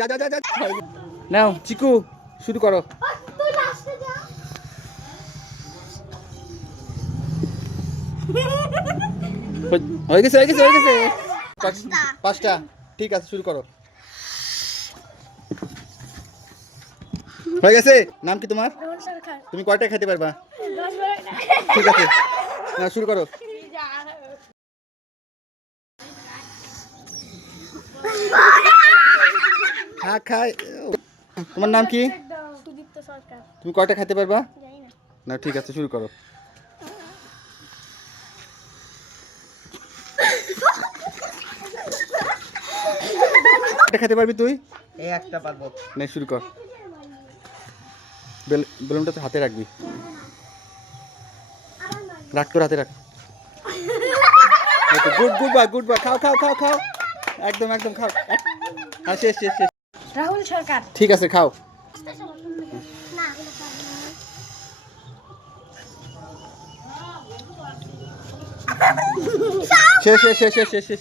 যা যা নাও চিকু শুরু করো। তুই লাস্টে যা হয়ে- গেছে হয়ে গেছে হয়ে গেছে। পাঁচটা ঠিক আছে শুরু করো। হয়ে গেছে? নাম কি তোমার? তুমি কয়টা খেতে পারবা? ঠিক আছে। না শুরু করো। খা খাই তোমার নাম কি? তুমি কয়টা খেতে পারবা? না। না ঠিক আছে শুরু করো। খেতে পারবি তুই? এই একটা পারব। নে শুরু কর। বেলুনটা তো হাতে রাখবি। রাখ তোর হাতে রাখ। গুড গুড বা গুড বা খাও খাও খাও খাও। একদম একদম খাও। হ্যাঁ শেষ শেষ শেষ। রাহুল সরকার। ঠিক আছে খাও। শেষ শেষ শেষ শেষ শেষ শেষ।